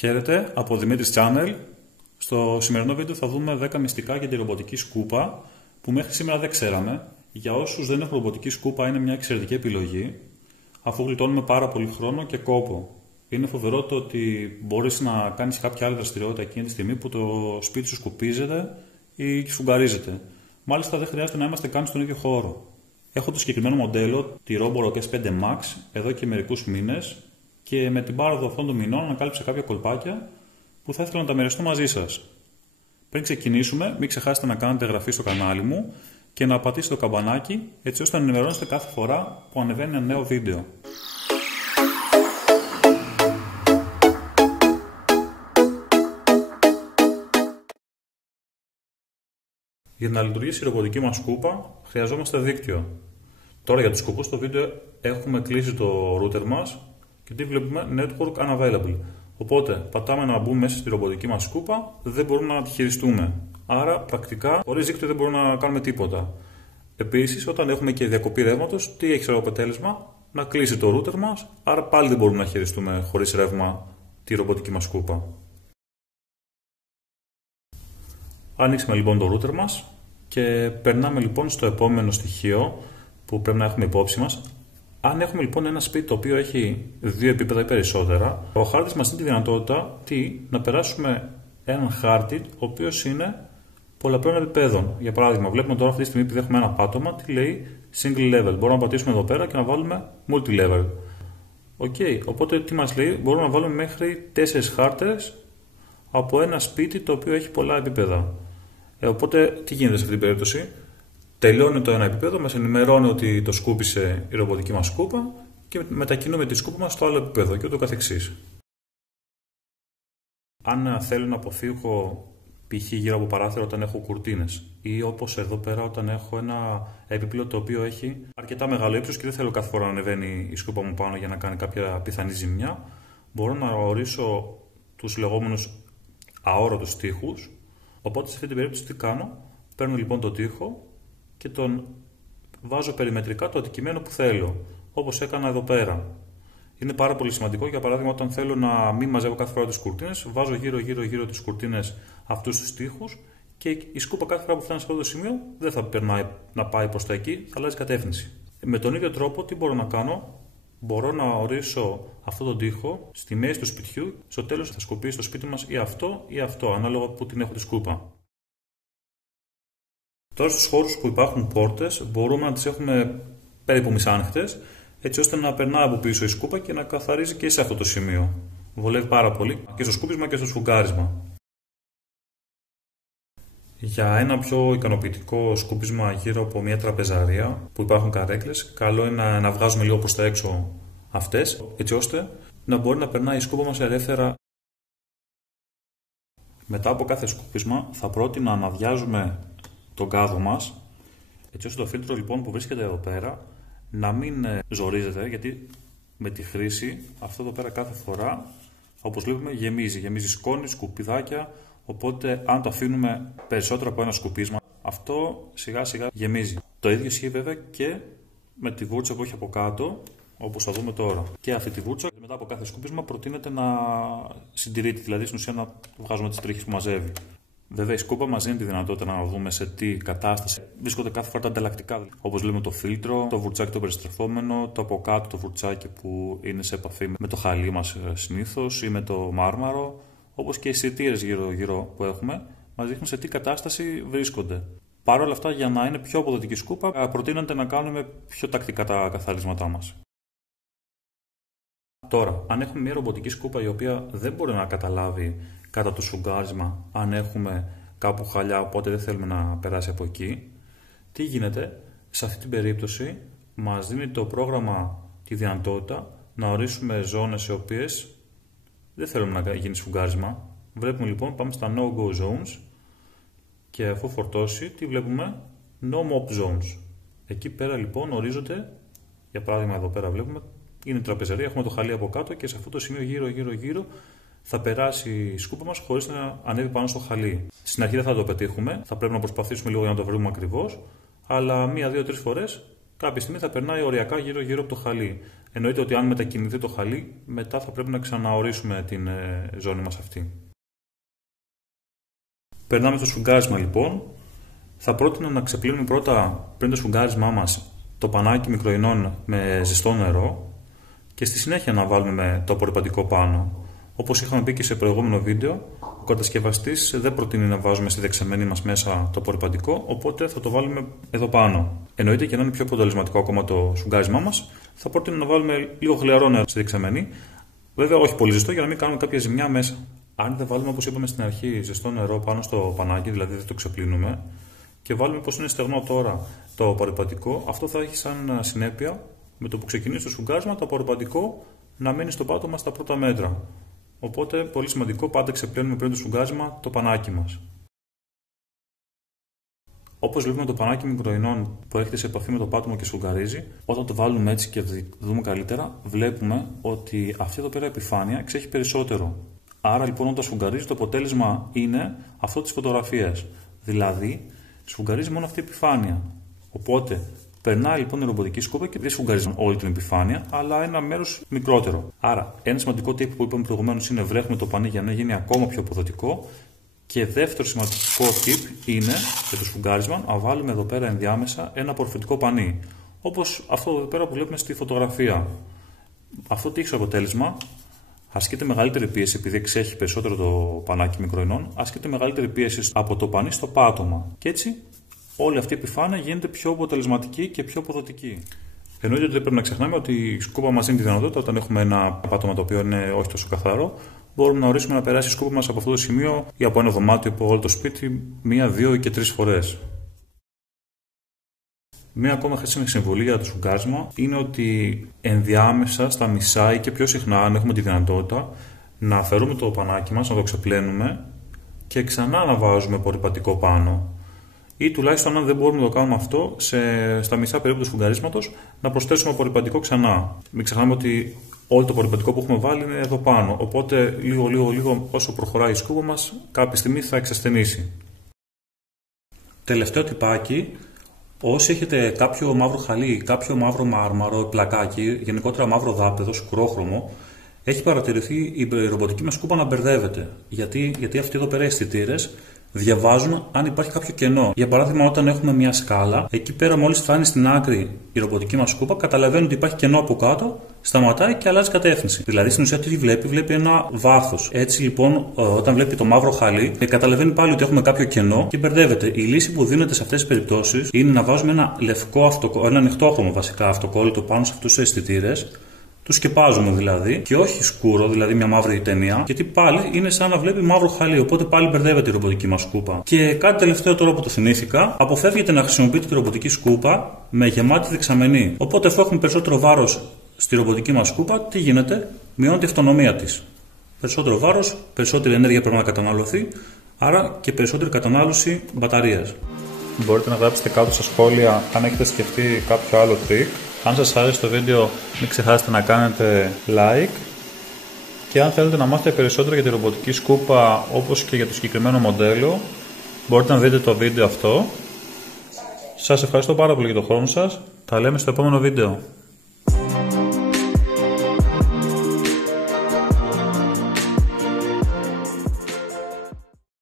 Χαίρετε, από Δημήτρης Channel. Στο σημερινό βίντεο θα δούμε 10 μυστικά για τη ρομποτική σκούπα που μέχρι σήμερα δεν ξέραμε. Για όσους δεν έχουν ρομποτική σκούπα, είναι μια εξαιρετική επιλογή, αφού γλιτώνουμε πάρα πολύ χρόνο και κόπο. Είναι φοβερό το ότι μπορείς να κάνεις κάποια άλλη δραστηριότητα εκείνη τη στιγμή που το σπίτι σου σκουπίζεται ή σφουγγαρίζεται. Μάλιστα, δεν χρειάζεται να είμαστε καν στον ίδιο χώρο. Έχω το συγκεκριμένο μοντέλο, τη Roborock S5 Max, εδώ και μερικούς μήνες και με την πάροδο αυτών των μηνών ανακάλυψα κάποια κολπάκια που θα ήθελα να τα μοιραστώ μαζί σας. Πριν ξεκινήσουμε, μην ξεχάσετε να κάνετε εγγραφή στο κανάλι μου και να πατήσετε το καμπανάκι έτσι ώστε να ενημερώνεστε κάθε φορά που ανεβαίνει ένα νέο βίντεο. Για να λειτουργήσει η ρομποτική μας σκούπα χρειαζόμαστε δίκτυο. Τώρα για τους σκοπούς στο βίντεο έχουμε κλείσει το router μας και τι βλέπουμε? Network unavailable. Οπότε πατάμε να μπούμε μέσα στη ρομποτική μας σκούπα, δεν μπορούμε να τη χειριστούμε. Άρα πρακτικά χωρίς δίκτυο δεν μπορούμε να κάνουμε τίποτα. Επίσης, όταν έχουμε και διακοπή ρεύματος, τι έχει σαν αποτέλεσμα? Να κλείσει το router μας, άρα πάλι δεν μπορούμε να χειριστούμε χωρίς ρεύμα τη ρομποτική μας σκούπα. Ανοίξουμε λοιπόν το router μας και περνάμε λοιπόν στο επόμενο στοιχείο που πρέπει να έχουμε υπόψη μας. Αν έχουμε λοιπόν ένα σπίτι το οποίο έχει δύο επίπεδα ή περισσότερα, ο χάρτης μας δίνει τη δυνατότητα να περάσουμε έναν χάρτη ο οποίος είναι πολλαπλών επιπέδων. Για παράδειγμα, βλέπουμε τώρα αυτή τη στιγμή, επειδή έχουμε ένα πάτωμα, τι λέει single level. Μπορούμε να πατήσουμε εδώ πέρα και να βάλουμε multi level. Οπότε τι μας λέει? Μπορούμε να βάλουμε μέχρι 4 χάρτες από ένα σπίτι το οποίο έχει πολλά επίπεδα. Οπότε τι γίνεται σε αυτή την περίπτωση? Τελειώνει το ένα επίπεδο, μας ενημερώνει ότι το σκούπισε η ρομποτική μας σκούπα και μετακινούμε τη σκούπα μας στο άλλο επίπεδο και ούτω καθεξής. Αν θέλω να αποφύγω π.χ. γύρω από παράθυρο όταν έχω κουρτίνες ή όπως εδώ πέρα όταν έχω ένα επίπεδο το οποίο έχει αρκετά μεγάλο ύψος και δεν θέλω κάθε φορά να ανεβαίνει η σκούπα μου πάνω για να κάνει κάποια πιθανή ζημιά, μπορώ να ορίσω τους λεγόμενους αόρατους τοίχους. Οπότε σε αυτή την περίπτωση τι κάνω? Παίρνω λοιπόν το τοίχο και τον βάζω περιμετρικά το αντικείμενο που θέλω, όπως έκανα εδώ πέρα. Είναι πάρα πολύ σημαντικό, για παράδειγμα, όταν θέλω να μην μαζεύω κάθε φορά τις κουρτίνες, βάζω γύρω τις κουρτίνες αυτούς τους τοίχους και η σκούπα κάθε φορά που φτάνει σε αυτό το σημείο δεν θα περνάει να πάει προς τα εκεί, θα αλλάζει κατεύθυνση. Με τον ίδιο τρόπο, τι μπορώ να κάνω? Μπορώ να ορίσω αυτόν τον τοίχο στη μέση του σπιτιού, στο τέλος θα σκουπίσει το σπίτι μας ή αυτό, ανάλογα που την έχω τη σκούπα. Τώρα στους χώρους που υπάρχουν πόρτες μπορούμε να τις έχουμε περίπου μισάνοιχτες, έτσι ώστε να περνάει από πίσω η σκούπα και να καθαρίζει και σε αυτό το σημείο. Βολεύει πάρα πολύ και στο σκούπισμα και στο σφουγγάρισμα. Για ένα πιο ικανοποιητικό σκούπισμα γύρω από μια τραπεζαρία που υπάρχουν καρέκλες, καλό είναι να βγάζουμε λίγο προς τα έξω αυτές, έτσι ώστε να μπορεί να περνάει η σκούπα μας ελεύθερα. Μετά από κάθε σκούπισμα θα πρότεινα να αδειάζουμε τον κάδο μας, έτσι ώστε το φίλτρο λοιπόν που βρίσκεται εδώ πέρα να μην ζορίζεται, γιατί με τη χρήση αυτό εδώ πέρα κάθε φορά, όπως βλέπουμε, γεμίζει σκόνη, σκουπιδάκια, οπότε αν το αφήνουμε περισσότερο από ένα σκουπίσμα, αυτό σιγά σιγά γεμίζει. Το ίδιο ισχύει βέβαια και με τη βούρτσα που έχει από κάτω, όπως θα δούμε τώρα. Και αυτή τη βούρτσα μετά από κάθε σκούπισμα προτείνεται να συντηρείται, δηλαδή στην ουσία να βγάζουμε τις τρίχες που μαζεύει. Βέβαια, η σκούπα μας δίνει τη δυνατότητα να δούμε σε τι κατάσταση βρίσκονται κάθε φορά τα ανταλλακτικά. Όπως λέμε το φίλτρο, το βουρτσάκι το περιστρεφόμενο, το από κάτω το βουρτσάκι που είναι σε επαφή με το χαλί μας συνήθως ή με το μάρμαρο, όπως και οι αισθητήρες γύρω-γύρω που έχουμε, μας δείχνουν σε τι κατάσταση βρίσκονται. Παρ' όλα αυτά, για να είναι πιο αποδοτική σκούπα, προτείνεται να κάνουμε πιο τακτικά τα καθαρίσματά μας. Τώρα, αν έχουμε μια ρομποτική σκούπα η οποία δεν μπορεί να καταλάβει κατά το σφουγγάρισμα αν έχουμε κάπου χαλιά, οπότε δεν θέλουμε να περάσει από εκεί, τι γίνεται? Σε αυτή την περίπτωση μας δίνει το πρόγραμμα τη δυνατότητα να ορίσουμε ζώνες σε οποίες δεν θέλουμε να γίνει σφουγγάρισμα. Βλέπουμε λοιπόν, πάμε στα No-Go Zones και αφού φορτώσει, τι βλέπουμε? No Mop Zones. Εκεί πέρα λοιπόν ορίζονται, για παράδειγμα εδώ πέρα βλέπουμε, είναι η τραπεζαρία, έχουμε το χαλί από κάτω και σε αυτό το σημείο γύρω θα περάσει η σκούπα μας χωρίς να ανέβει πάνω στο χαλί. Στην αρχή δεν θα το πετύχουμε, θα πρέπει να προσπαθήσουμε λίγο για να το βρούμε ακριβώς, αλλά 1, 2, 3 φορές κάποια στιγμή θα περνάει οριακά γύρω-γύρω από το χαλί. Εννοείται ότι αν μετακινηθεί το χαλί, μετά θα πρέπει να ξαναορίσουμε την ζώνη μας αυτή. Περνάμε στο σφουγγάρισμα λοιπόν. Θα πρότεινα να ξεπλύνουμε πρώτα πριν το σφουγγάρισμά μας το πανάκι μικροϊνών με ζεστό νερό και στη συνέχεια να βάλουμε το απορρυπαντικό πάνω. Όπως είχαμε πει και σε προηγούμενο βίντεο, ο κατασκευαστής δεν προτείνει να βάζουμε στη δεξαμενή μας μέσα το απορρυπαντικό, οπότε θα το βάλουμε εδώ πάνω. Εννοείται και να είναι πιο αποτελεσματικό ακόμα το σφουγγάρισμά μας, θα πρότεινα να βάλουμε λίγο χλιαρό νερό στη δεξαμενή. Βέβαια, όχι πολύ ζεστό για να μην κάνουμε κάποια ζημιά μέσα. Αν δεν βάλουμε, όπως είπαμε στην αρχή, ζεστό νερό πάνω στο πανάκι, δηλαδή δεν το ξεπλύνουμε, και βάλουμε πως είναι στεγνό τώρα το απορρυπαντικό, αυτό θα έχει σαν συνέπεια με το που ξεκινήσει το σφουγγάρισμα το απορρυπαντικό να μείνει στο πάτωμα στα πρώτα μέτρα. Οπότε, πολύ σημαντικό, πάντα ξεπλένουμε πριν το σφουγγάρισμα το πανάκι μας. Όπως βλέπουμε το πανάκι μικροϊνών που έρχεται σε επαφή με το πάτωμα και σφουγγαρίζει, όταν το βάλουμε έτσι και δούμε καλύτερα, βλέπουμε ότι αυτή εδώ πέρα επιφάνεια εξέχει περισσότερο. Άρα λοιπόν, όταν σφουγγαρίζει, το αποτέλεσμα είναι αυτό της φωτογραφίας. Δηλαδή, σφουγγαρίζει μόνο αυτή η επιφάνεια. Οπότε, περνάει λοιπόν η ρομποτική σκούπα και δεν σφουγγαρίζει όλη την επιφάνεια, αλλά ένα μέρος μικρότερο. Άρα, ένα σημαντικό tip που είπαμε προηγουμένως είναι βρέχουμε το πανί για να γίνει ακόμα πιο αποδοτικό. Και δεύτερο σημαντικό tip είναι για το σφουγγάρισμα να βάλουμε εδώ πέρα ενδιάμεσα ένα απορροφητικό πανί. Όπως αυτό εδώ πέρα που βλέπουμε στη φωτογραφία. Αυτό τι έχει ως αποτέλεσμα? Ασκείται μεγαλύτερη πίεση, επειδή εξέχει περισσότερο το πανάκι μικροϊνών, ασκείται μεγαλύτερη πίεση από το πανί στο πάτωμα. Και έτσι όλη αυτή η επιφάνεια γίνεται πιο αποτελεσματική και πιο αποδοτική. Εννοείται ότι δεν πρέπει να ξεχνάμε ότι η σκούπα μας δίνει τη δυνατότητα, όταν έχουμε ένα πάτωμα το οποίο είναι όχι τόσο καθαρό, μπορούμε να ορίσουμε να περάσει η σκούπα μας από αυτό το σημείο ή από ένα δωμάτιο από όλο το σπίτι 1, 2 και 3 φορές. Μία ακόμα χρήσιμη συμβουλή για το σφουγγάρισμα είναι ότι ενδιάμεσα στα μισά ή και πιο συχνά, αν έχουμε τη δυνατότητα, να αφαιρούμε το πανάκι μας, να το ξεπλένουμε και ξανά να βάζουμε απορρυπαντικό πάνω. Ή τουλάχιστον, αν δεν μπορούμε να το κάνουμε αυτό, στα μισά περίπου του σφουγγαρίσματος, να προσθέσουμε απορρυπαντικό ξανά. Μην ξεχνάμε ότι όλο το απορρυπαντικό που έχουμε βάλει είναι εδώ πάνω. Οπότε, λίγο, όσο προχωράει η σκούπα μας, κάποια στιγμή θα εξασθενήσει. Τελευταίο τυπάκι. Όσοι έχετε κάποιο μαύρο χαλί, κάποιο μαύρο μάρμαρο, πλακάκι, γενικότερα μαύρο δάπεδο, σκουρόχρωμο, έχει παρατηρηθεί η ρομποτική μας σκούπα να μπερδεύεται. Γιατί αυτοί εδώ πέρα οι αισθητήρες διαβάζουν αν υπάρχει κάποιο κενό. Για παράδειγμα, όταν έχουμε μια σκάλα, εκεί πέρα μόλις φτάνει στην άκρη η ρομποτική μας σκούπα, καταλαβαίνει ότι υπάρχει κενό από κάτω, σταματάει και αλλάζει κατεύθυνση. Δηλαδή, στην ουσία, τι βλέπει ένα βάθος. Έτσι λοιπόν, όταν βλέπει το μαύρο χαλί, καταλαβαίνει πάλι ότι έχουμε κάποιο κενό και μπερδεύεται. Η λύση που δίνεται σε αυτές τις περιπτώσεις είναι να βάζουμε ένα ανοιχτόχρωμο βασικά αυτοκόλλητο πάνω σε αυτούς τους αισθητήρες. Του σκεπάζουμε δηλαδή, και όχι σκούρο, δηλαδή μια μαύρη ταινία, γιατί πάλι είναι σαν να βλέπει μαύρο χαλί. Οπότε πάλι μπερδεύεται η ρομποτική μας σκούπα. Και κάτι τελευταίο τώρα που το θυμήθηκα, αποφεύγετε να χρησιμοποιείτε τη ρομποτική σκούπα με γεμάτη δεξαμενή. Οπότε, αφού έχουμε περισσότερο βάρος στη ρομποτική μας σκούπα, τι γίνεται? Μειώνεται η αυτονομία της. Περισσότερο βάρος, περισσότερη ενέργεια πρέπει να καταναλωθεί, άρα και περισσότερη κατανάλωση μπαταρίας. Μπορείτε να γράψετε κάτω στα σχόλια αν έχετε σκεφτεί κάποιο άλλο trick. Αν σας άρεσε το βίντεο, μην ξεχάσετε να κάνετε like, και αν θέλετε να μάθετε περισσότερο για τη ρομποτική σκούπα όπως και για το συγκεκριμένο μοντέλο, μπορείτε να δείτε το βίντεο αυτό. Σας ευχαριστώ πάρα πολύ για τον χρόνο σας. Τα λέμε στο επόμενο βίντεο.